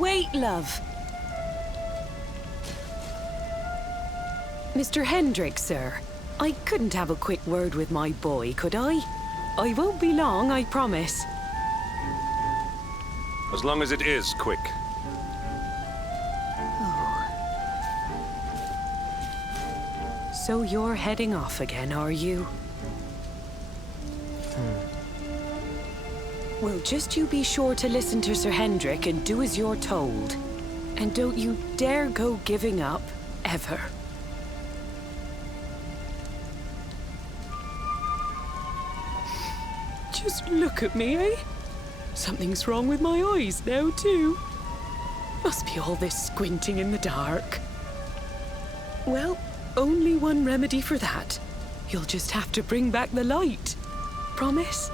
Wait, love. Mr. Hendrick, sir. I couldn't have a quick word with my boy, could I? I won't be long, I promise. As long as it is quick. So you're heading off again, are you? Well, just you be sure to listen to Sir Hendrick and do as you're told. And don't you dare go giving up, ever. Just look at me, eh? Something's wrong with my eyes now, too. Must be all this squinting in the dark. Well, only one remedy for that. You'll just have to bring back the light. Promise?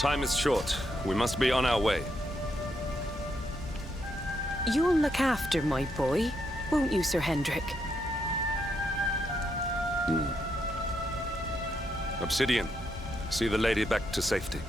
Time is short. We must be on our way. You'll look after my boy, won't you, Sir Hendrick? Obsidian, see the lady back to safety.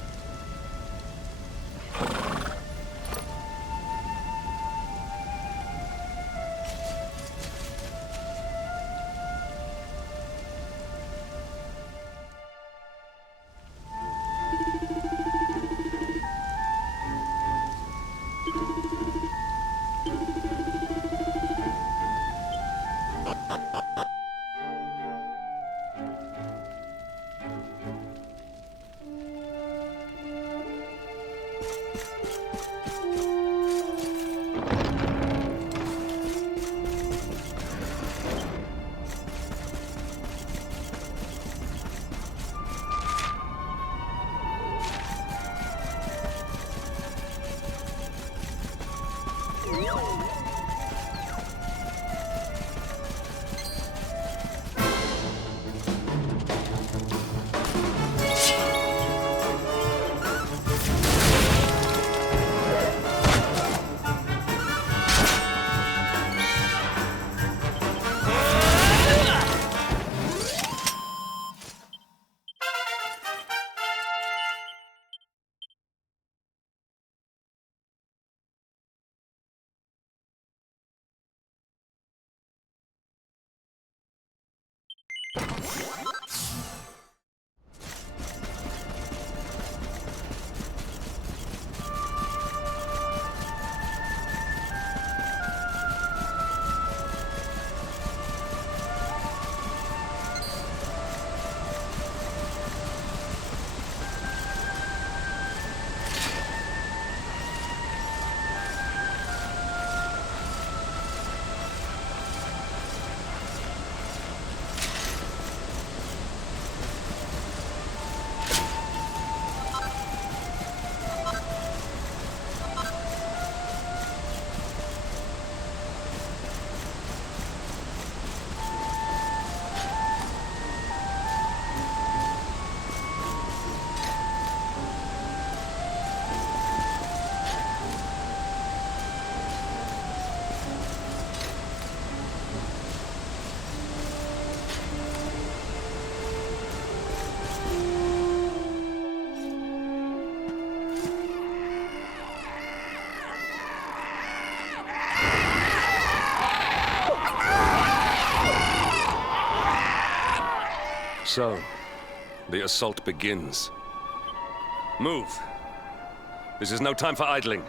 So, the assault begins. Move! This is no time for idling.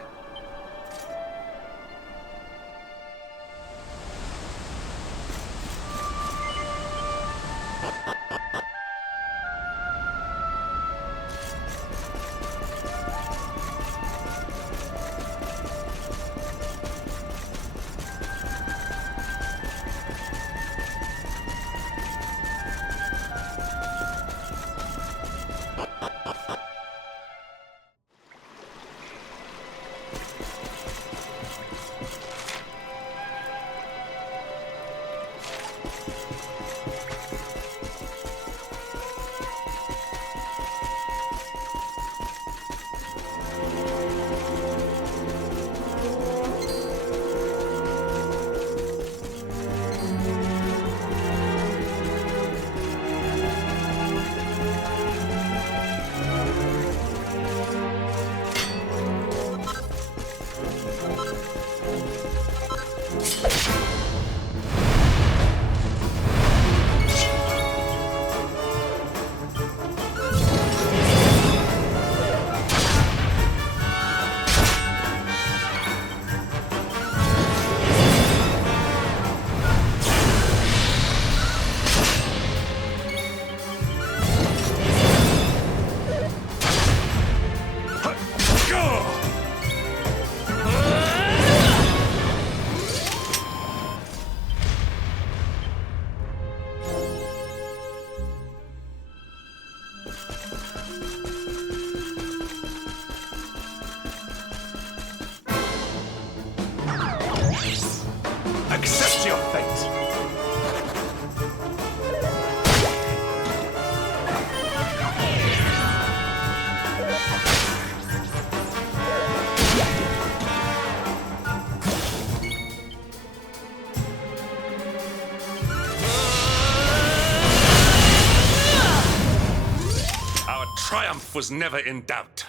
was never in doubt.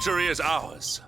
Victory is ours.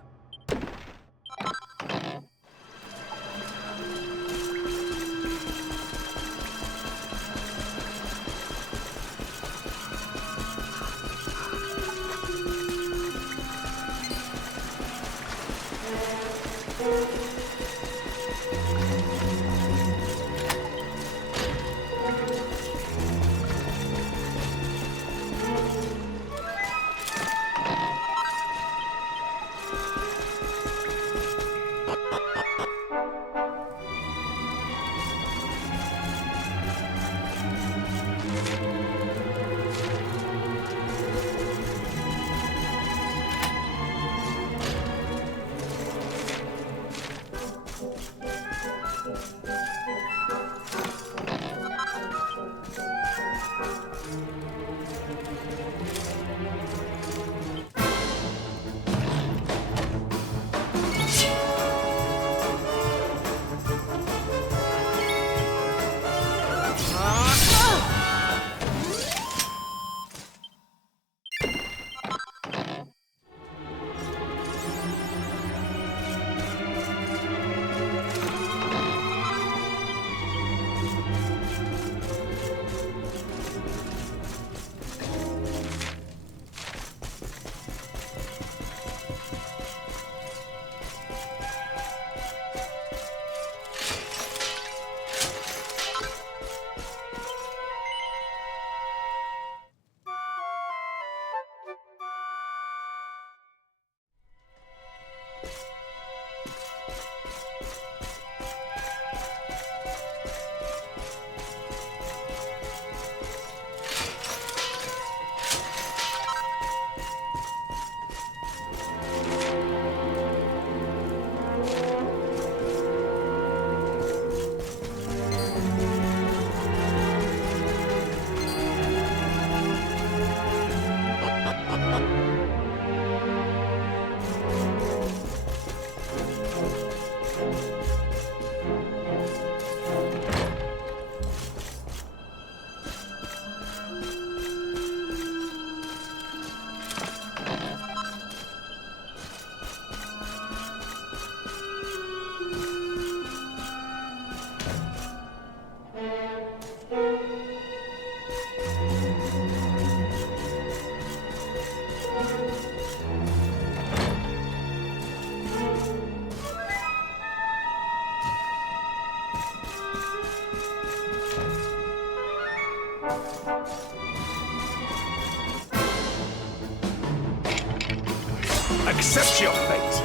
Accept your fate.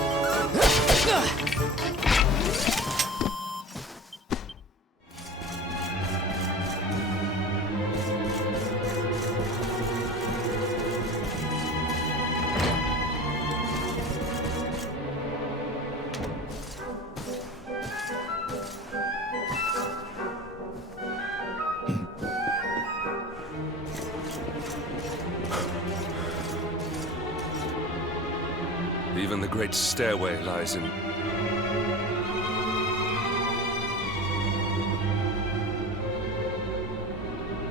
Even the great stairway lies in...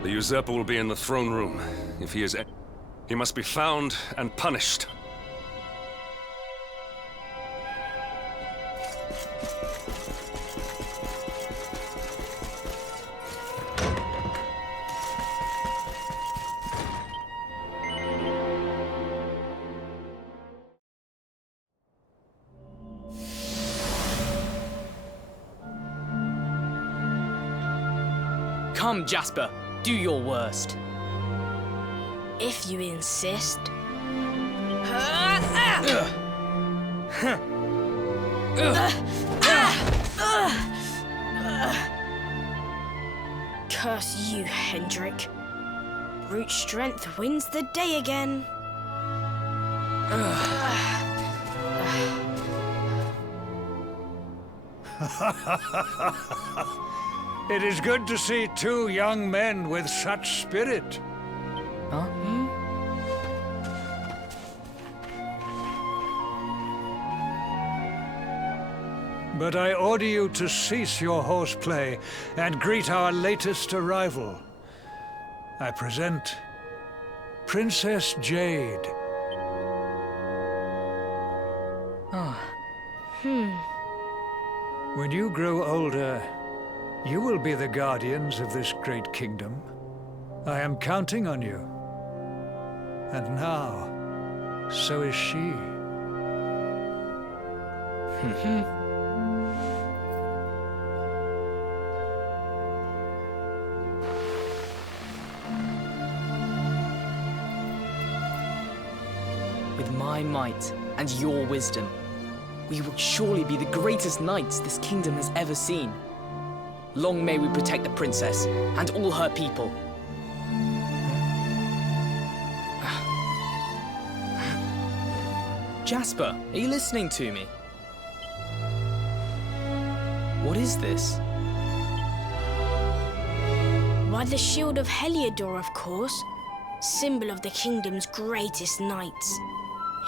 The usurper will be in the throne room. If he is... He must be found and punished. Come, Jasper, do your worst. If you insist. Curse you, Hendrik. Brute strength wins the day again. It is good to see two young men with such spirit. Huh? But I order you to cease your horseplay and greet our latest arrival. I present Princess Jade. When you grow older, you will be the guardians of this great kingdom. I am counting on you. And now, so is she. With my might and your wisdom, we will surely be the greatest knights this kingdom has ever seen. Long may we protect the princess and all her people. Jasper, are you listening to me? What is this? Why, the shield of Heliodor, of course. Symbol of the kingdom's greatest knights.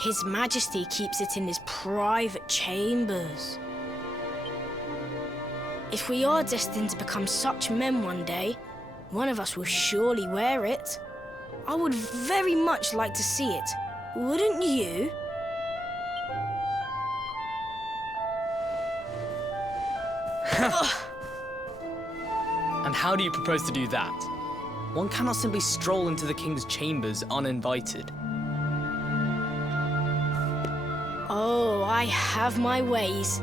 His Majesty keeps it in his private chambers. If we are destined to become such men one day, one of us will surely wear it. I would very much like to see it, wouldn't you? And how do you propose to do that? One cannot simply stroll into the king's chambers uninvited. Oh, I have my ways.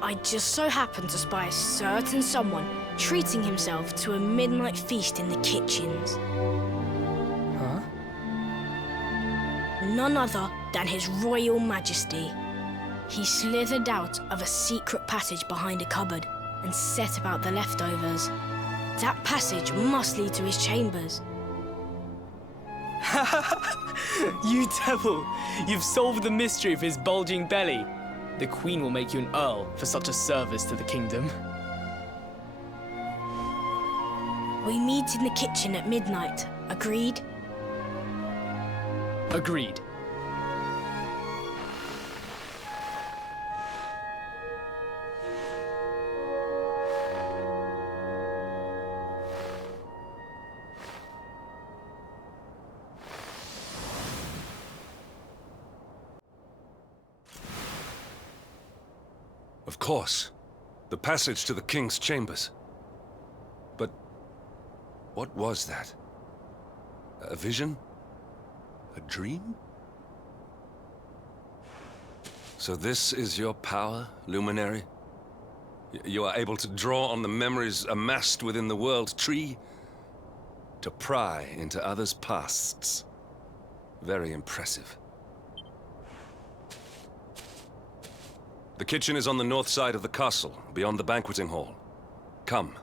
I just so happened to spy a certain someone treating himself to a midnight feast in the kitchens. Huh? None other than His Royal Majesty. He slithered out of a secret passage behind a cupboard and set about the leftovers. That passage must lead to his chambers. You devil! You've solved the mystery of his bulging belly. The Queen will make you an Earl for such a service to the kingdom. We meet in the kitchen at midnight. Agreed? Agreed. Of course. The passage to the king's chambers. But what was that? A vision? A dream? So this is your power, Luminary? You are able to draw on the memories amassed within the world tree to pry into others' pasts. Very impressive. The kitchen is on the north side of the castle, beyond the banqueting hall. Come.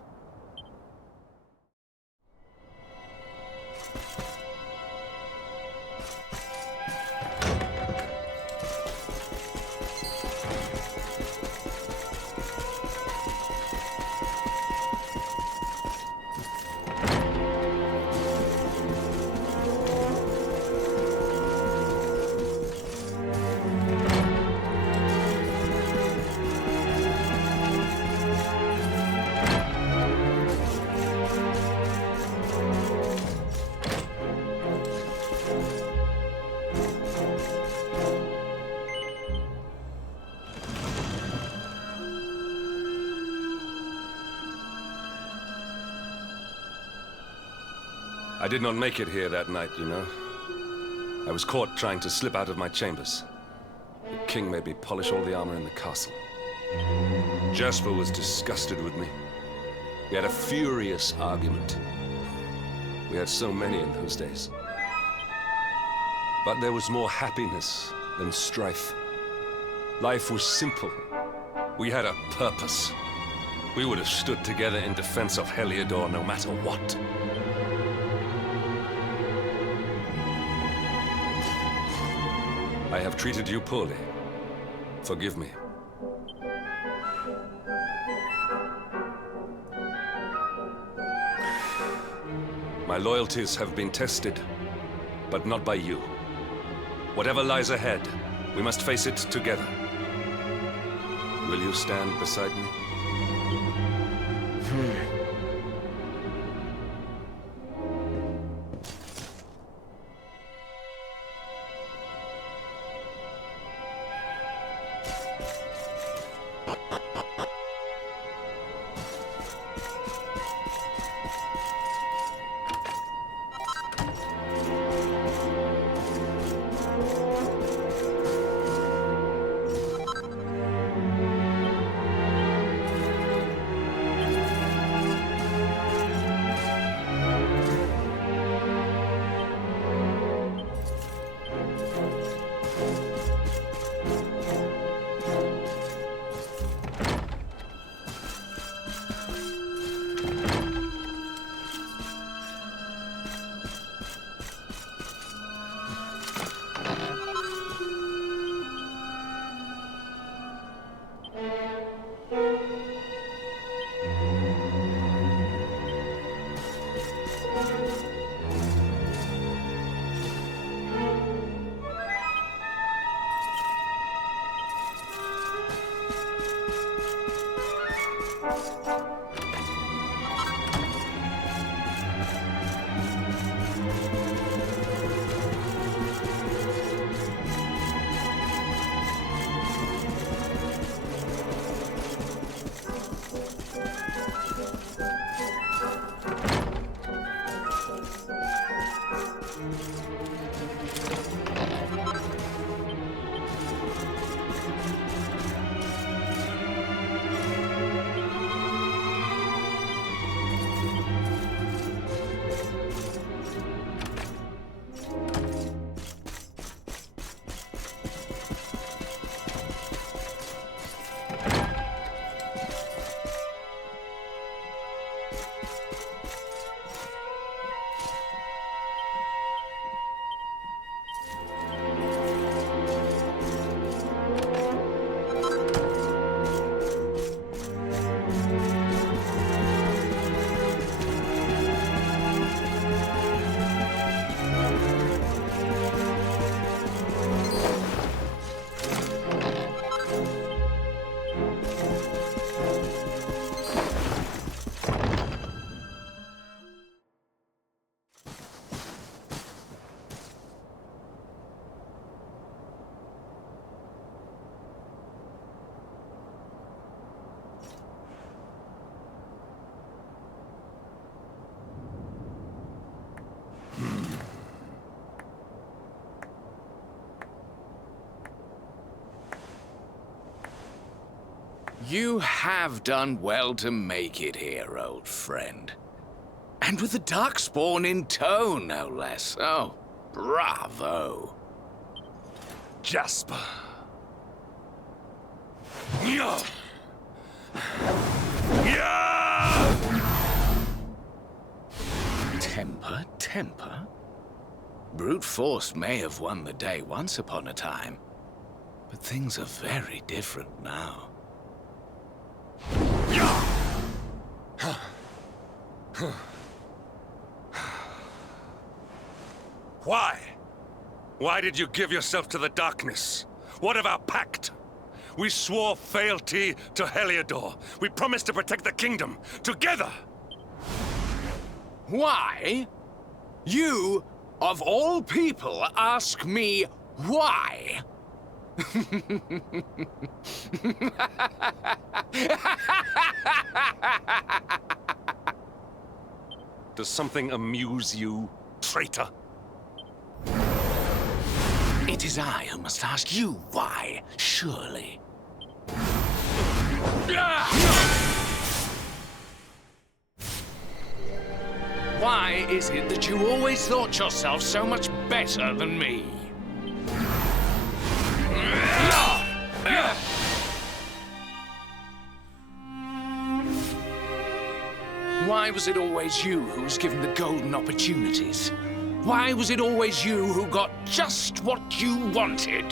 I did not make it here that night, you know. I was caught trying to slip out of my chambers. The king made me polish all the armor in the castle. Jasper was disgusted with me. We had a furious argument. We had so many in those days. But there was more happiness than strife. Life was simple. We had a purpose. We would have stood together in defense of Heliodor no matter what. I have treated you poorly. Forgive me. My loyalties have been tested, but not by you. Whatever lies ahead, we must face it together. Will you stand beside me? You have done well to make it here, old friend. And with the Darkspawn in tow, no less. Oh, bravo. Jasper. Yeah. Yeah. Temper, temper? Brute force may have won the day once upon a time, but things are very different now. Why? Why did you give yourself to the darkness? What of our pact? We swore fealty to Heliodor. We promised to protect the kingdom, together! Why? You, of all people, ask me why? Does something amuse you, traitor? It is I who must ask you why, surely. Why is it that you always thought yourself so much better than me? Why was it always you who was given the golden opportunities? Why was it always you who got just what you wanted?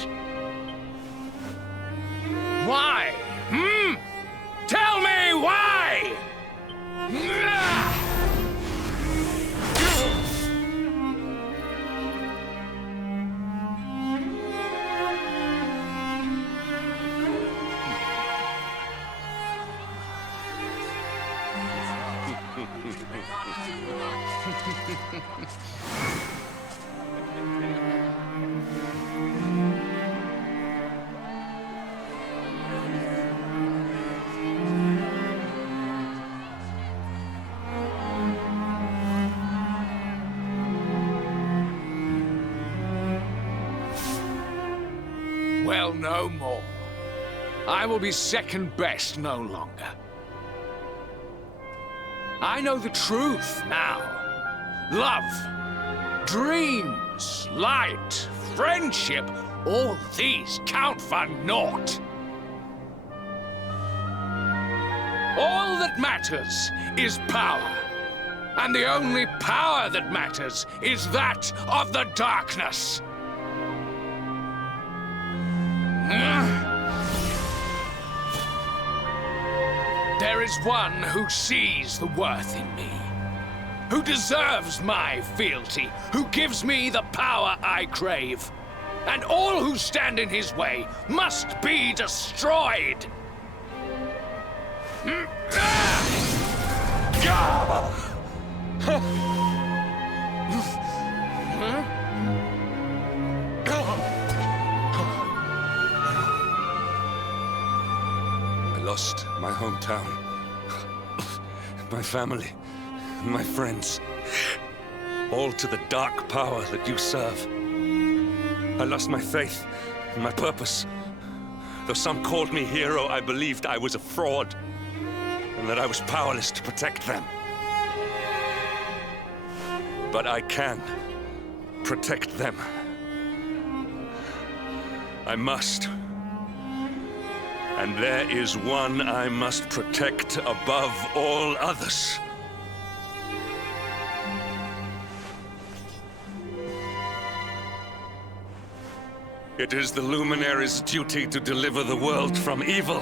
Why? Tell me why! Well, no more. I will be second best no longer. I know the truth now. Love, dreams, light, friendship, all these count for naught. All that matters is power. And the only power that matters is that of the darkness. There is one who sees the worth in me, who deserves my fealty, who gives me the power I crave. And all who stand in his way must be destroyed. I lost my hometown, my family, my friends, all to the dark power that you serve. I lost my faith, my purpose. Though some called me hero, I believed I was a fraud, and that I was powerless to protect them. But I can protect them. I must. And there is one I must protect above all others. It is the Luminary's duty to deliver the world from evil,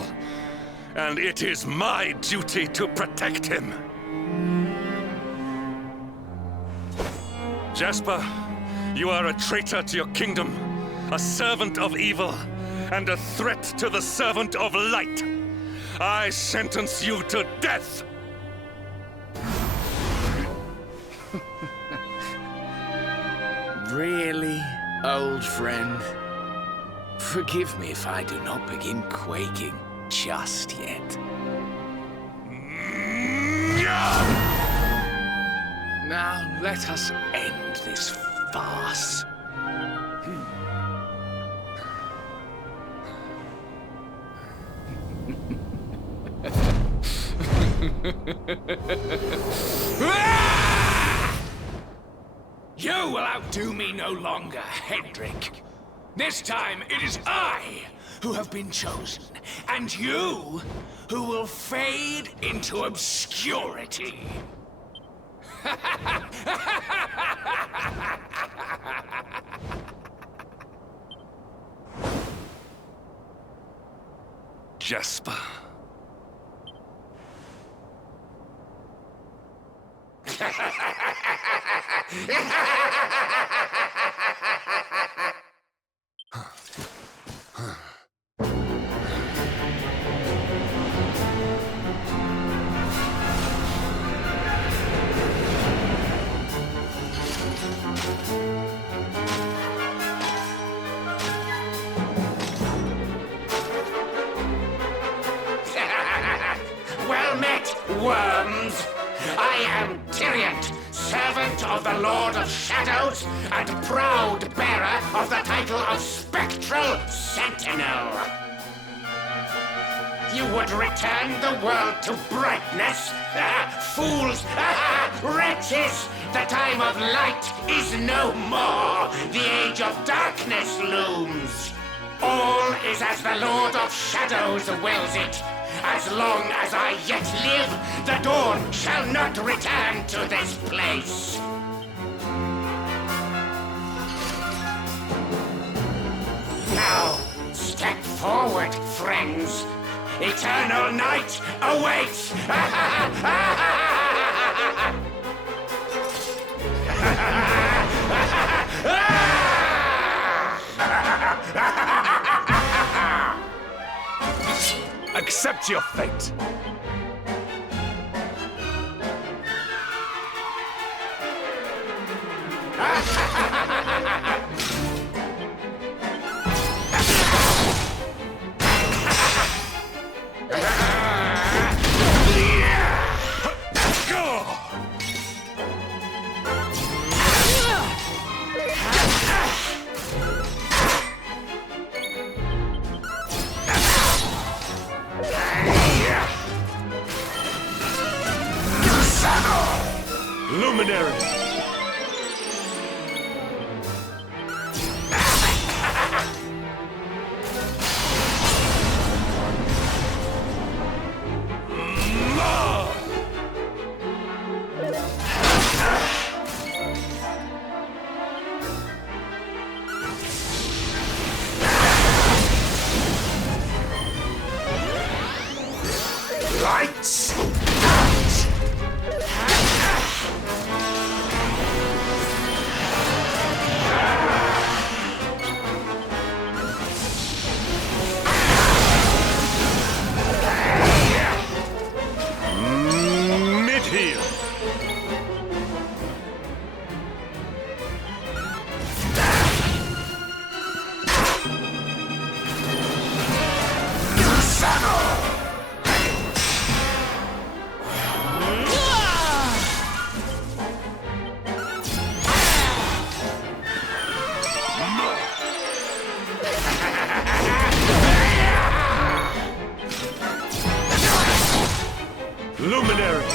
and it is my duty to protect him. Jasper, you are a traitor to your kingdom, a servant of evil, and a threat to the servant of light. I sentence you to death! Really, old friend? Forgive me if I do not begin quaking just yet. Now let us end this farce. You will outdo me no longer, Hendrik. This time it is I who have been chosen, and you who will fade into obscurity. Jasper. Well met, worms! I am Tyrant, servant of the Lord of Shadows, and proud bearer of the title of Spectral Sentinel. You would return the world to brightness? Fools! Wretches! The time of light is no more. The age of darkness looms. All is as the Lord of Shadows wills it. As long as I yet live, the dawn shall not return to this place. Now, step forward, friends. Eternal night awaits! Accept your fate. Luminary! Lights! Mid-heel! Luminary!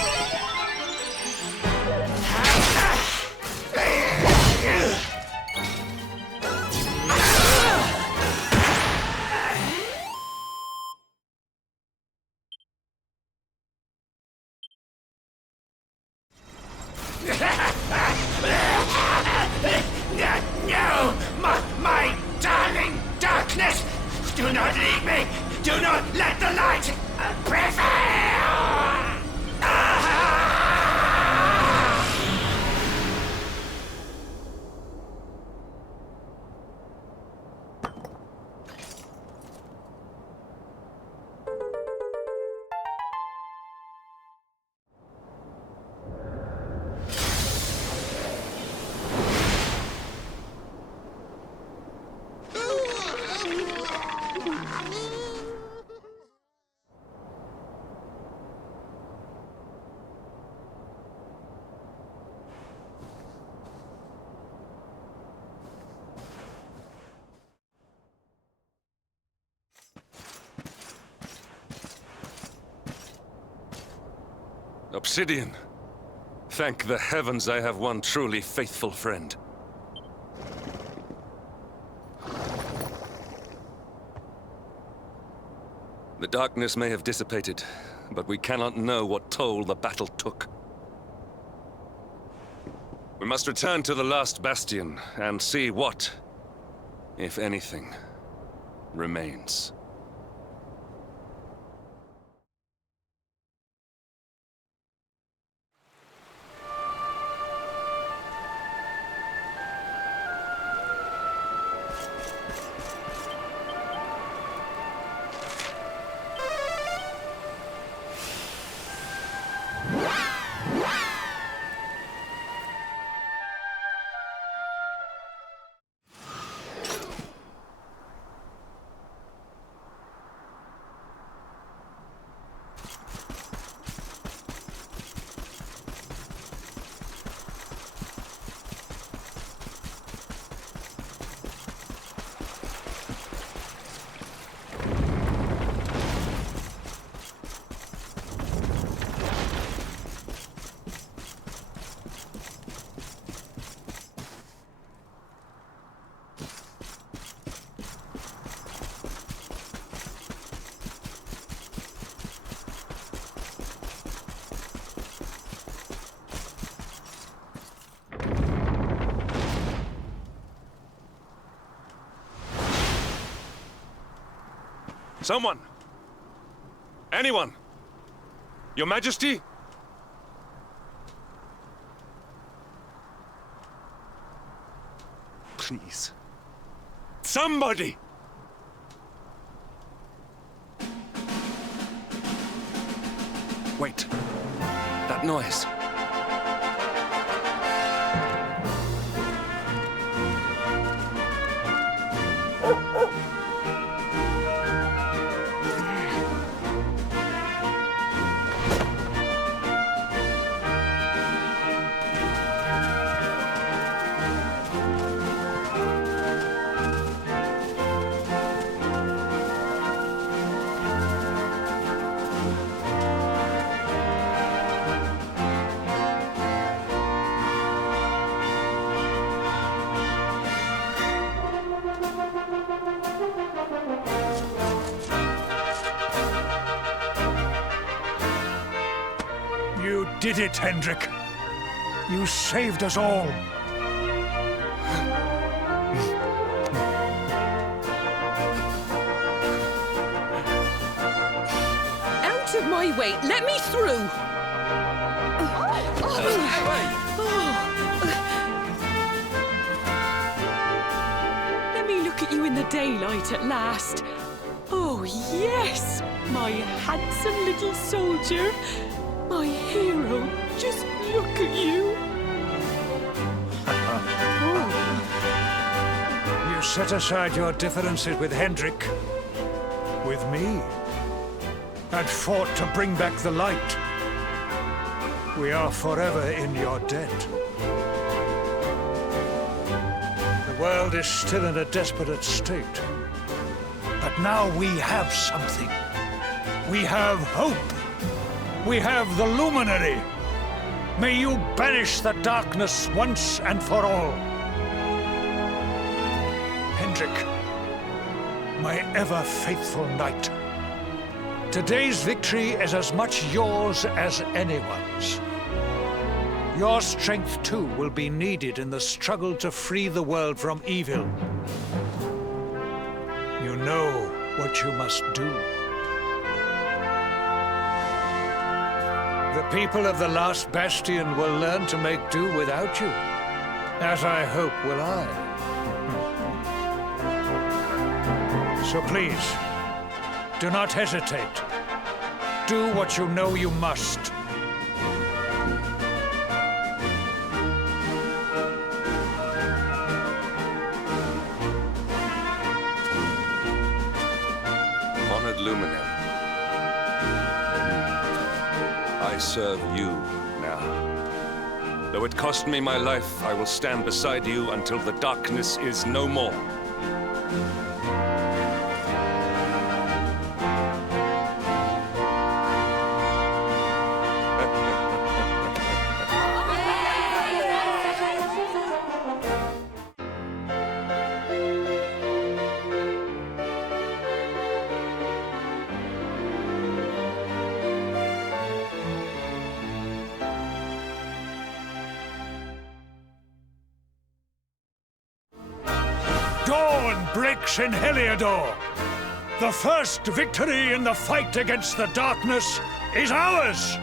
No! My darling darkness! Do not leave me! Do not let the light prevail! Obsidian. Thank the heavens I have one truly faithful friend. The darkness may have dissipated, but we cannot know what toll the battle took. We must return to the last bastion and see what, if anything, remains. Someone! Anyone! Your Majesty? Please. Somebody! Wait. That noise. You did it, Hendrik. You saved us all. Out of my way! Let me through! Let me look at you in the daylight at last. Oh, yes! My handsome little soldier. My hero. Just look at you. You set aside your differences with Hendrik, with me, and fought to bring back the light. We are forever in your debt. The world is still in a desperate state. But now we have something. We have hope. We have the Luminary. May you banish the darkness once and for all. Hendrik, my ever-faithful knight. Today's victory is as much yours as anyone's. Your strength, too, will be needed in the struggle to free the world from evil. You know what you must do. The people of the last bastion will learn to make do without you, as I hope will I. So please, do not hesitate. Do what you know you must. Honored Luminary. I serve you now. Though it cost me my life, I will stand beside you until the darkness is no more. dawn breaks in Heliodor. The first victory in the fight against the darkness is ours!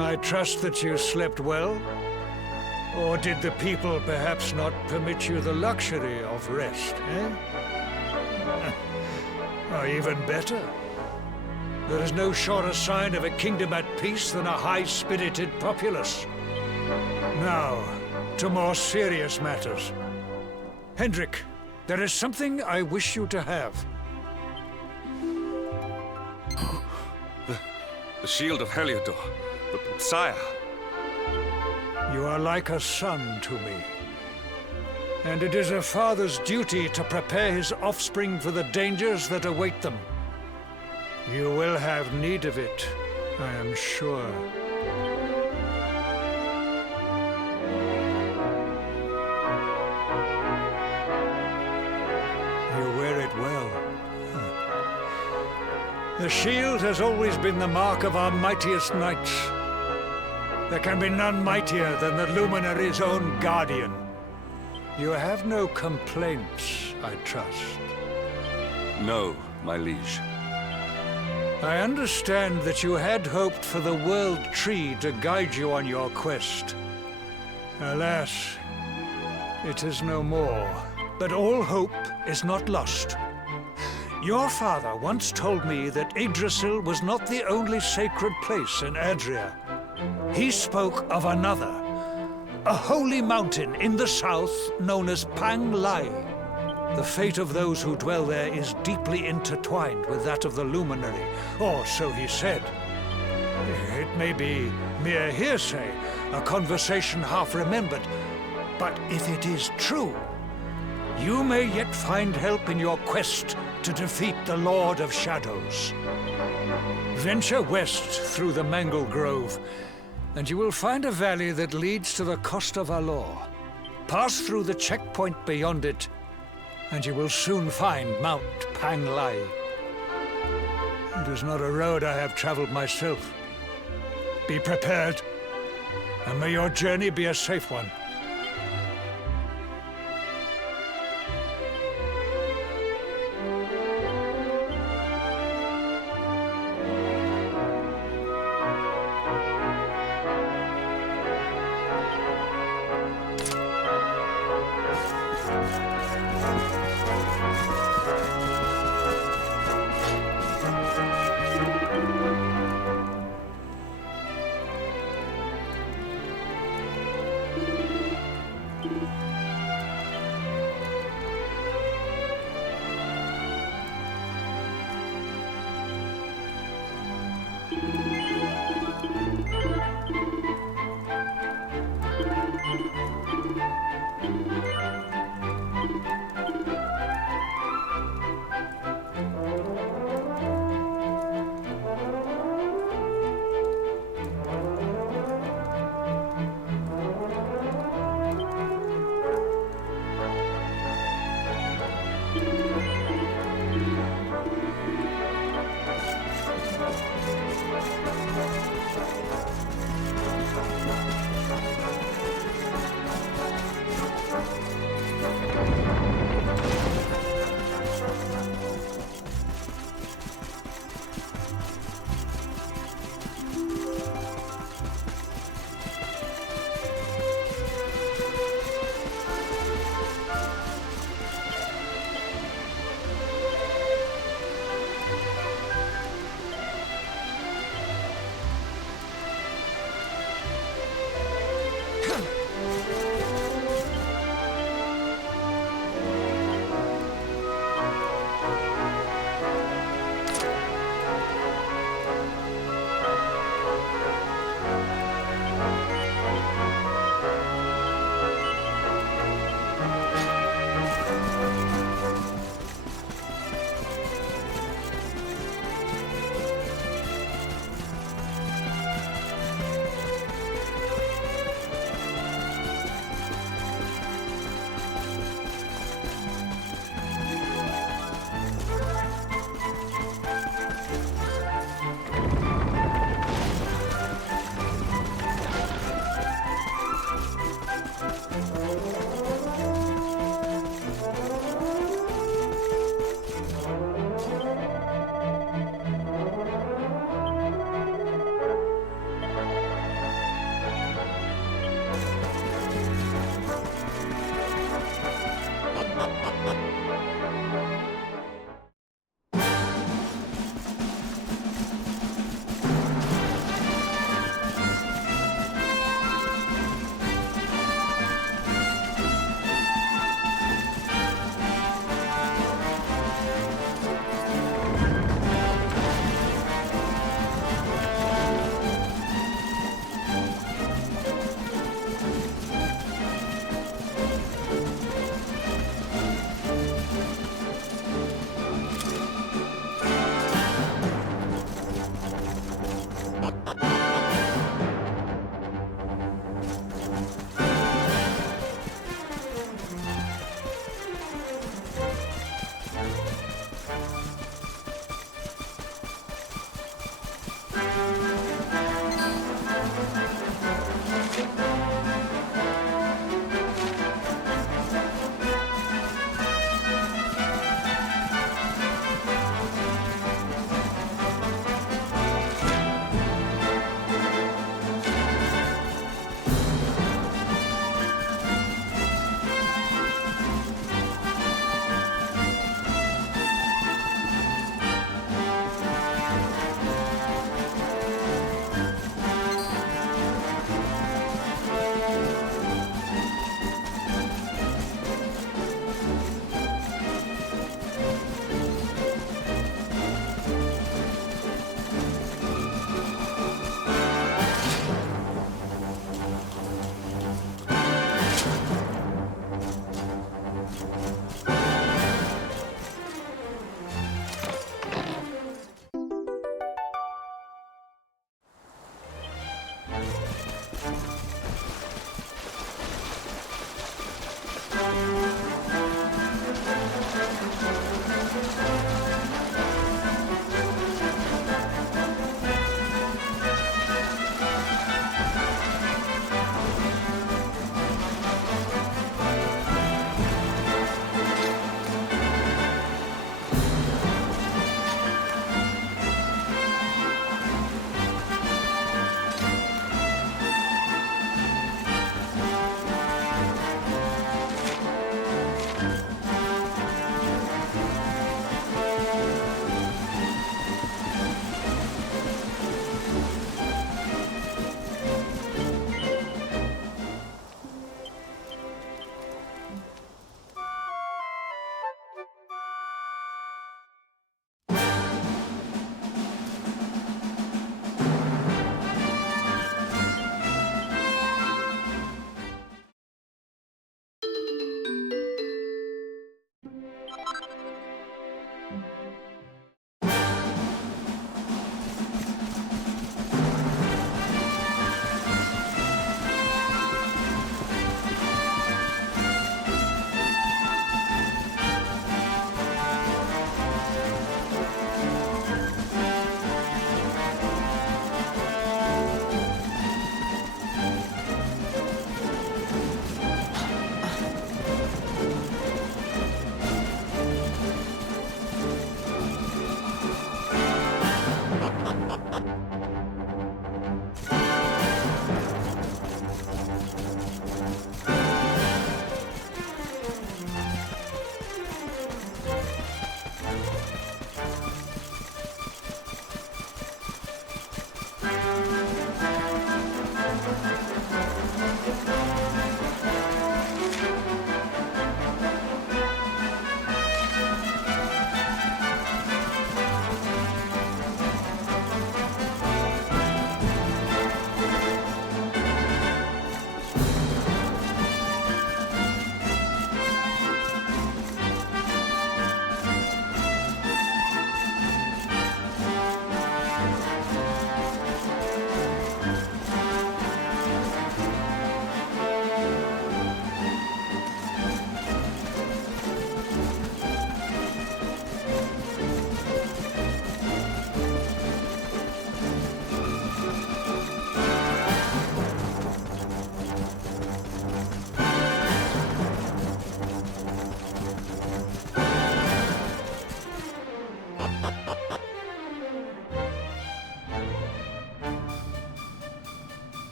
I trust that you slept well? Or did the people perhaps not permit you the luxury of rest, eh? Or even better, there is no surer sign of a kingdom at peace than a high-spirited populace. Now, to more serious matters. Hendrik, there is something I wish you to have. The shield of Heliodor. But, sire... You are like a son to me. And it is a father's duty to prepare his offspring for the dangers that await them. You will have need of it, I am sure. You wear it well. The shield has always been the mark of our mightiest knights. There can be none mightier than the Luminary's own guardian. You have no complaints, I trust. No, my liege. I understand that you had hoped for the World Tree to guide you on your quest. Alas, it is no more. But all hope is not lost. Your father once told me that Yggdrasil was not the only sacred place in Adria. He spoke of another, a holy mountain in the south known as Angri-La. The fate of those who dwell there is deeply intertwined with that of the luminary, or so he said. It may be mere hearsay, a conversation half remembered, but if it is true, you may yet find help in your quest to defeat the Lord of Shadows. Venture west through the Mangle Grove, and you will find a valley that leads to the Coast of Alor. Pass through the checkpoint beyond it, and you will soon find Mount Angri-La. It is not a road I have traveled myself. Be prepared, and may your journey be a safe one.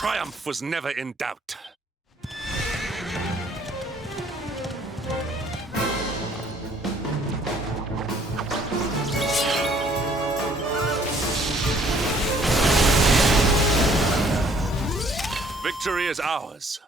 triumph was never in doubt. Victory is ours.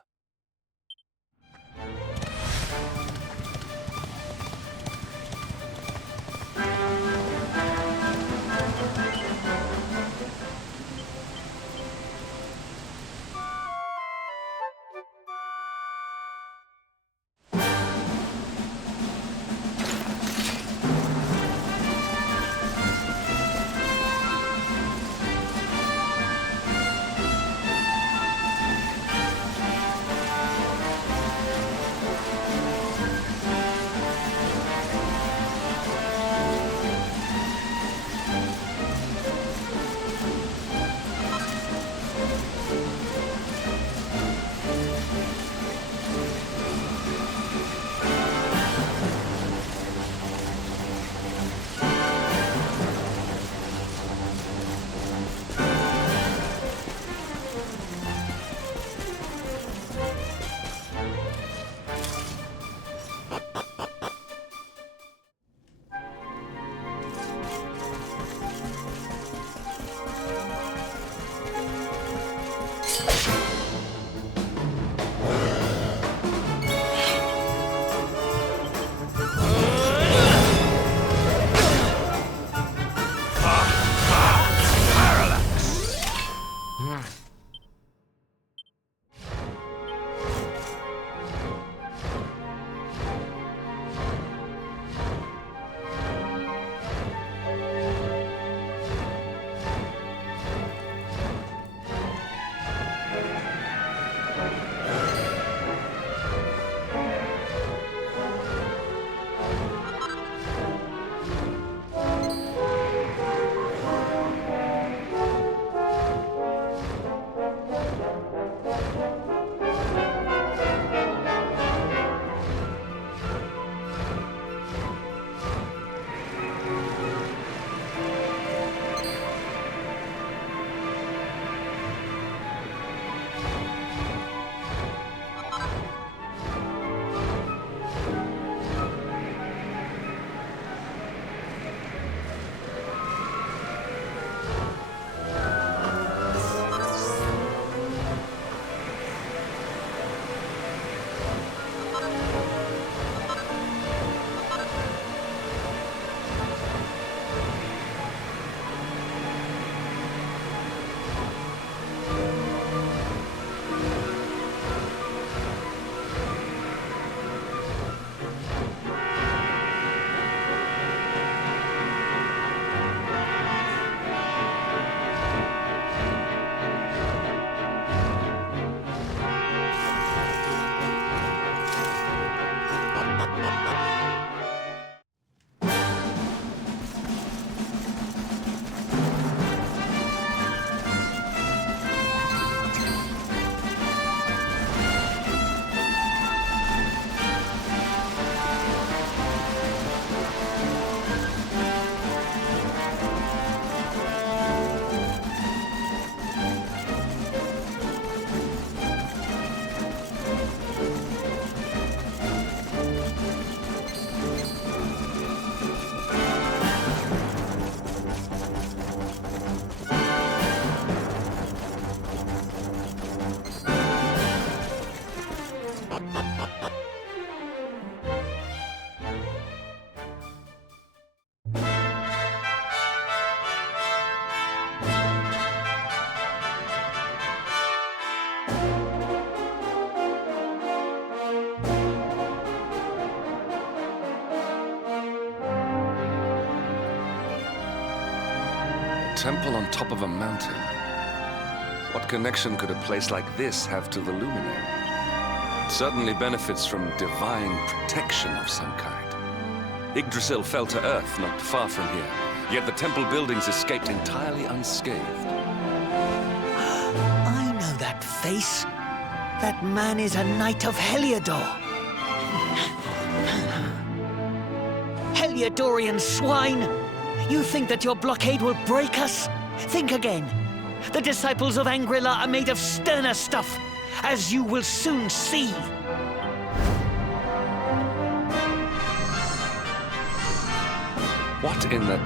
temple on top of a mountain. What connection could a place like this have to the luminary? It certainly benefits from divine protection of some kind. Yggdrasil fell to earth not far from here, yet the temple buildings escaped entirely unscathed. I know that face. That man is a knight of Heliodor. Heliodorian swine! You think that your blockade will break us? Think again. The disciples of Angri-La are made of sterner stuff, as you will soon see. What in the...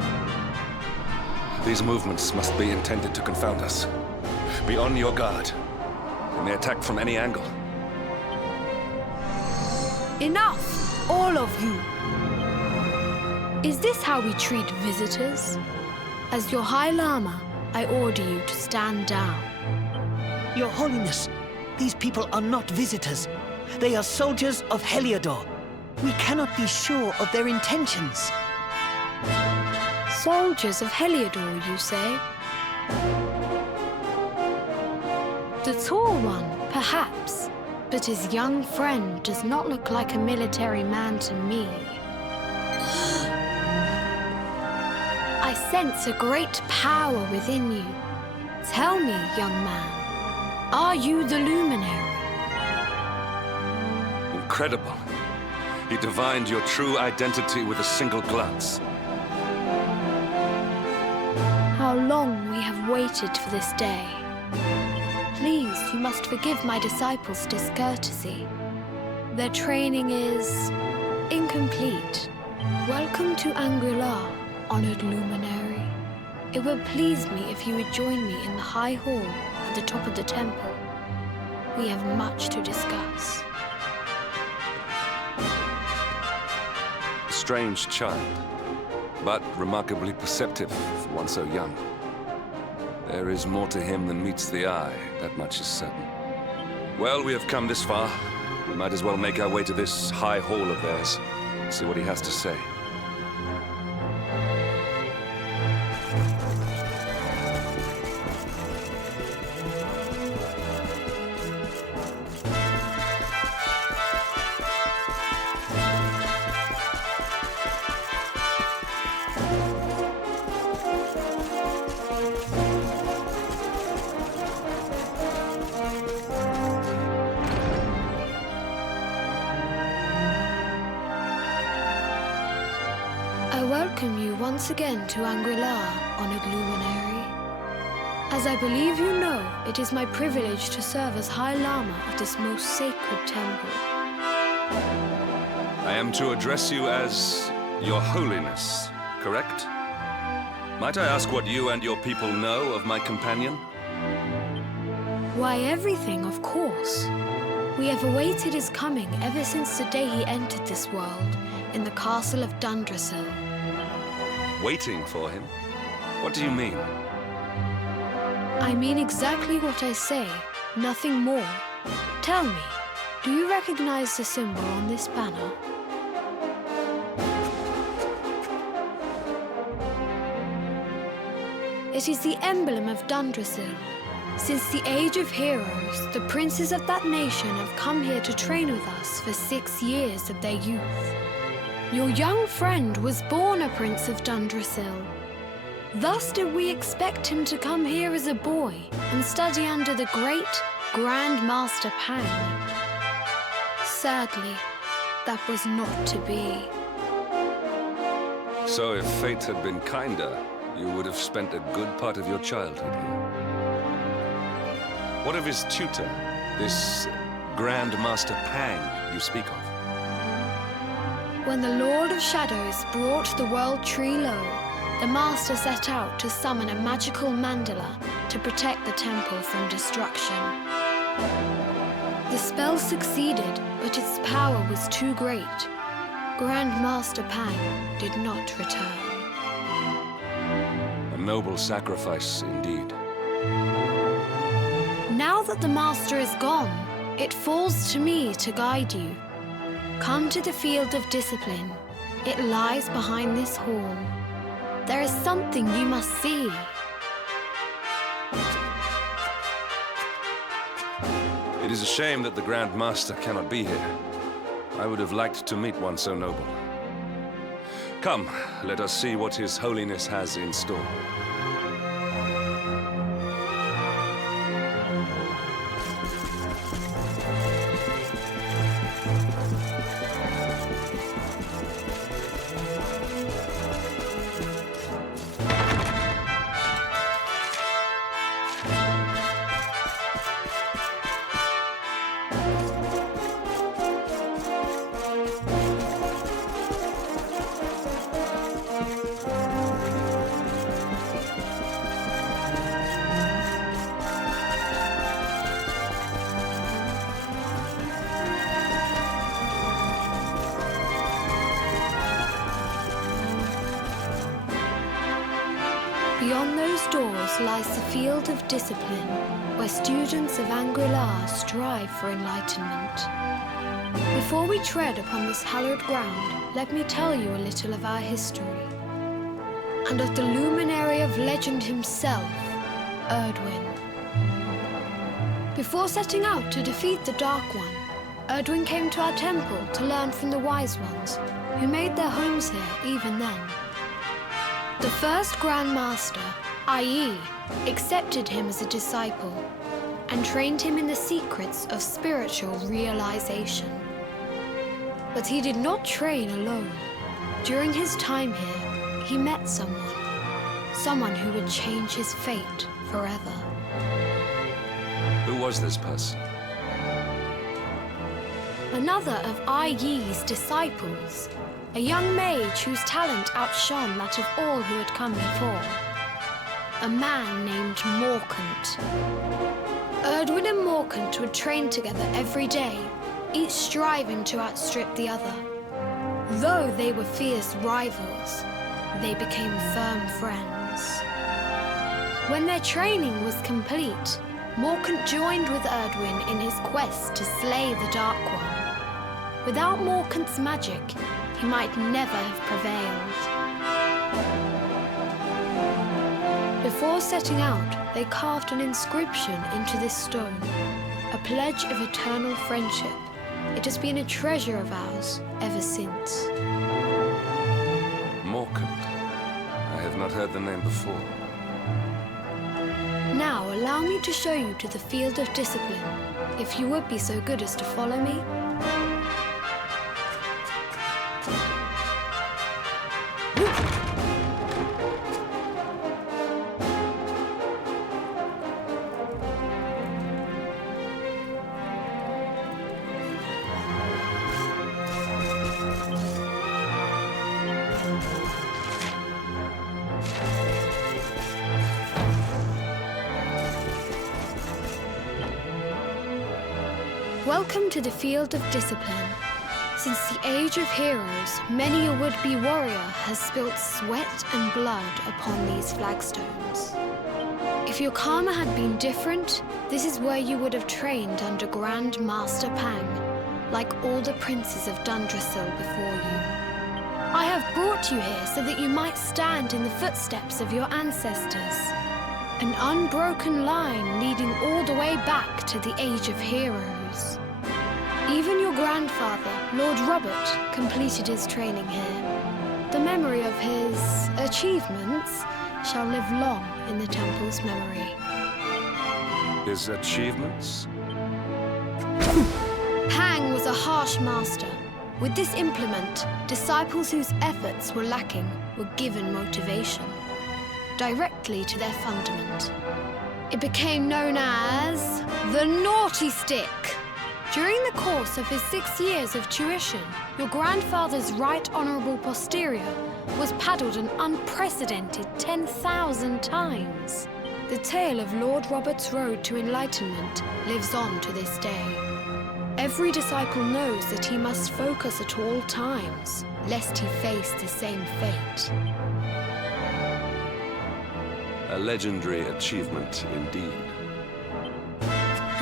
These movements must be intended to confound us. Be on your guard. They may attack from any angle. Enough, all of you. Is this how we treat visitors? As your High Lama, I order you to stand down. Your Holiness, these people are not visitors. They are soldiers of Heliodor. We cannot be sure of their intentions. Soldiers of Heliodor, you say? The tall one, perhaps, but his young friend does not look like a military man to me. I sense a great power within you. Tell me, young man, are you the luminary? Incredible. He divined your true identity with a single glance. How long we have waited for this day. Please, you must forgive my disciples' discourtesy. Their training is incomplete. Welcome to Angri-La, honored luminary. It would please me if you would join me in the high hall at the top of the temple. We have much to discuss. A strange child, but remarkably perceptive for one so young. There is more to him than meets the eye, that much is certain. Well, we have come this far. We might as well make our way to this high hall of theirs, see what he has to say. I welcome you once again to Angri-La, honored luminary. As I believe you know, it is my privilege to serve as High Lama of this most sacred temple. I am to address you as Your Holiness, correct? Might I ask what you and your people know of my companion? Why, everything, of course. We have awaited his coming ever since the day he entered this world in the castle of Dundrasil. Waiting for him? What do you mean? I mean exactly what I say, nothing more. Tell me, do you recognize the symbol on this banner? It is the emblem of Dundrasil. Since the age of heroes, the princes of that nation have come here to train with us for 6 years of their youth. Your young friend was born a prince of Dundrasil. Thus did we expect him to come here as a boy and study under the great Grand Master Pang. Sadly, that was not to be. So if fate had been kinder, you would have spent a good part of your childhood here. What of his tutor, this Grand Master Pang you speak of? When the Lord of Shadows brought the world tree low, the Master set out to summon a magical mandala to protect the temple from destruction. The spell succeeded, but its power was too great. Grand Master Pang did not return. A noble sacrifice indeed. Now that the Master is gone, it falls to me to guide you. Come to the field of discipline. It lies behind this hall. There is something you must see. It is a shame that the Grand Master cannot be here. I would have liked to meet one so noble. Come, let us see what His Holiness has in store. Forest lies the field of discipline, where students of Angri-La strive for enlightenment. Before we tread upon this hallowed ground, let me tell you a little of our history, and of the luminary of legend himself, Erdwin. Before setting out to defeat the Dark One, Erdwin came to our temple to learn from the Wise Ones, who made their homes here even then. The first Grand Master, i.e., accepted him as a disciple and trained him in the secrets of spiritual realization. But he did not train alone. During his time here, he met someone who would change his fate forever. Who was this person? Another of Ai Yi's disciples, a young mage whose talent outshone that of all who had come before. A man named Morkant. Erdwin and Morkant would train together every day, each striving to outstrip the other. Though they were fierce rivals, they became firm friends. When their training was complete, Morkant joined with Erdwin in his quest to slay the Dark One. Without Morkant's magic, he might never have prevailed. Before setting out, they carved an inscription into this stone, a pledge of eternal friendship. It has been a treasure of ours ever since. Morkant. I have not heard the name before. Now, allow me to show you to the field of discipline, if you would be so good as to follow me. Welcome to the field of discipline. Since the age of heroes, many a would-be warrior has spilt sweat and blood upon these flagstones. If your karma had been different, this is where you would have trained under Grand Master Pang, like all the princes of Dundrasil before you. I have brought you here so that you might stand in the footsteps of your ancestors. An unbroken line leading all the way back to the age of heroes. Even your grandfather, Lord Robert, completed his training here. The memory of his achievements shall live long in the temple's memory. His achievements? Pang was a harsh master. With this implement, disciples whose efforts were lacking were given motivation, directly to their fundament. It became known as the Naughty Stick. During the course of his 6 years of tuition, your grandfather's right honourable posterior was paddled an unprecedented 10,000 times. The tale of Lord Robert's road to enlightenment lives on to this day. Every disciple knows that he must focus at all times, lest he face the same fate. A legendary achievement indeed.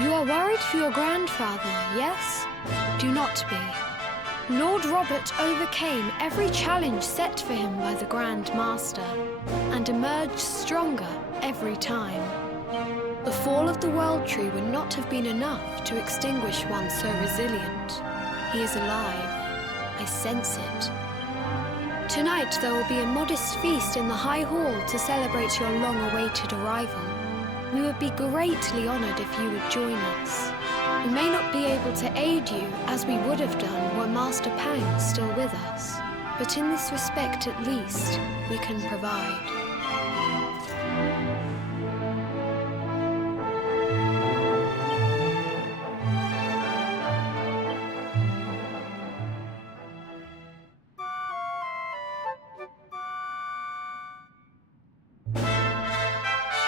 You are worried for your grandfather, yes? Do not be. Lord Robert overcame every challenge set for him by the Grand Master, and emerged stronger every time. The fall of the World Tree would not have been enough to extinguish one so resilient. He is alive. I sense it. Tonight there will be a modest feast in the High Hall to celebrate your long-awaited arrival. We would be greatly honored if you would join us. We may not be able to aid you as we would have done were Master Pang still with us, but in this respect at least, we can provide.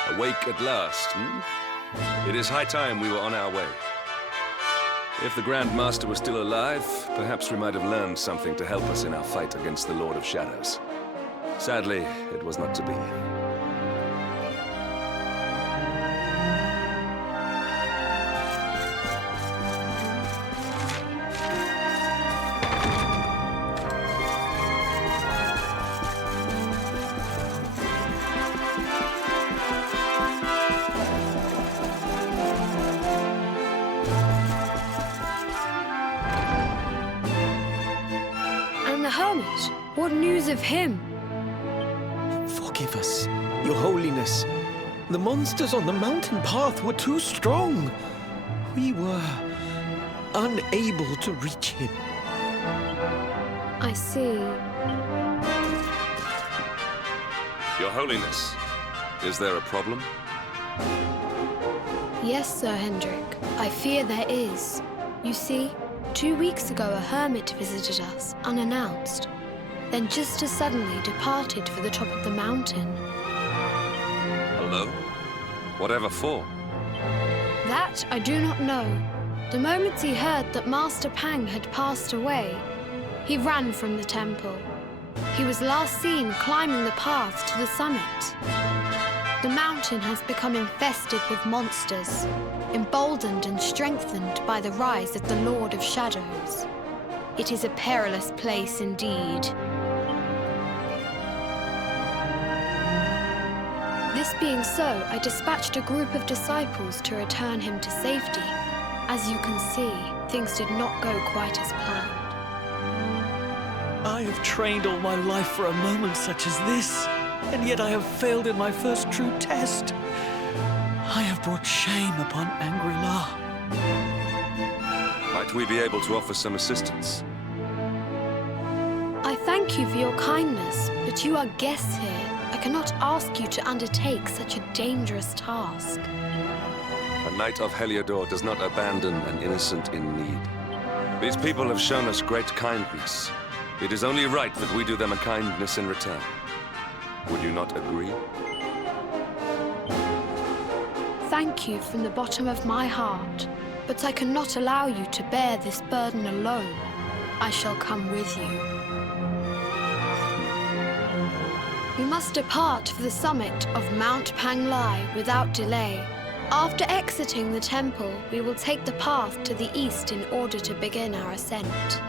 Awake at last, hmm? It is high time we were on our way. If the Grand Master was still alive, perhaps we might have learned something to help us in our fight against the Lord of Shadows. Sadly, it was not to be. What news of him? Forgive us, Your Holiness. The monsters on the mountain path were too strong. We were unable to reach him. I see. Your Holiness, is there a problem? Yes, Sir Hendrik. I fear there is. You see, 2 weeks ago a hermit visited us, unannounced. Then just as suddenly departed for the top of the mountain. Alone? Whatever for? That I do not know. The moment he heard that Master Pang had passed away, he ran from the temple. He was last seen climbing the path to the summit. The mountain has become infested with monsters, emboldened and strengthened by the rise of the Lord of Shadows. It is a perilous place indeed. This being so, I dispatched a group of disciples to return him to safety. As you can see, things did not go quite as planned. I have trained all my life for a moment such as this, and yet I have failed in my first true test. I have brought shame upon Angri-La. Might we be able to offer some assistance? I thank you for your kindness, but you are guests here. I cannot ask you to undertake such a dangerous task. A knight of Heliodor does not abandon an innocent in need. These people have shown us great kindness. It is only right that we do them a kindness in return. Would you not agree? Thank you from the bottom of my heart, but I cannot allow you to bear this burden alone. I shall come with you. We must depart for the summit of Mount Panglai without delay. After exiting the temple, we will take the path to the east in order to begin our ascent.